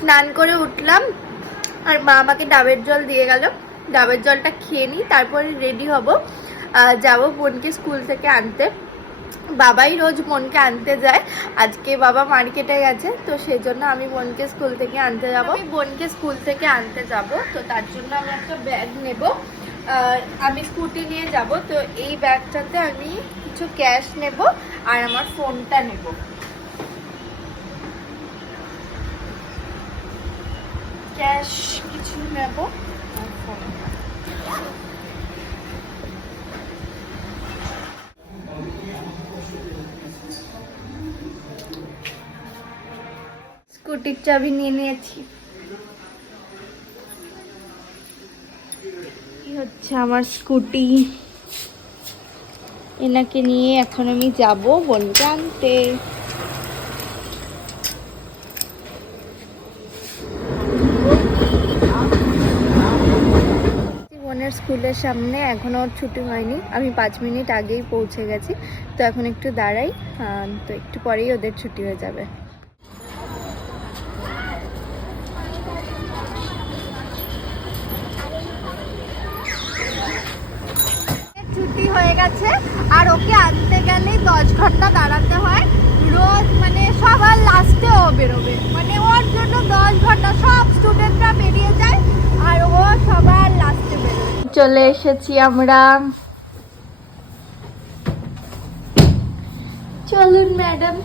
স্নান করে উঠলাম আর মা আমাকে ডাবের জল দিয়ে গেল। ডাবের জলটা খেয়ে নিই, তারপরে রেডি হব, যাব বোনকে স্কুল থেকে আনতে। বাবাই রোজ বোনকে আনতে যায়, আজকে বাবা মার্কেটে গেছে, তো সেই জন্য আমি বোনকে স্কুল থেকে আনতে যাব। আমি বোনকে স্কুল থেকে আনতে যাব, তো তার জন্য আমি একটা ব্যাগ নেব। আমি স্কুটি নিয়ে যাব, তো এই ব্যাগটাতে আমি কিছু ক্যাশ নেব আর আমার ফোনটা নেব। ক্যাশ কিছু নেব আর ফোনটা। স্কুটির চাবি নিয়ে নিয়েছি। কি হচ্ছে আমার স্কুটি, এনাকে নিয়ে এখন আমি যাব বোনকে আনতে। বোনের স্কুলের সামনে এখনো ছুটি হয়নি, আমি 5 মিনিট আগেই পৌঁছে গেছি, তো এখন একটু দাঁড়াই, তো একটু পরেই ওদের ছুটি হয়ে যাবে। ছুটি হয়ে গেছে আর ওকে আনতে গেলেই 10 ঘন্টা দাঁড়াতে হয় রোজ, মানে সবার লাস্টে ও বেরোবে, মানে ওর জন্য 10 ঘন্টা, সব স্টুডেন্টরা বেরিয়ে যায় আর ও সবার লাস্টে বেরোয়। চলে এসেছি আমরা, চলুন ম্যাডাম।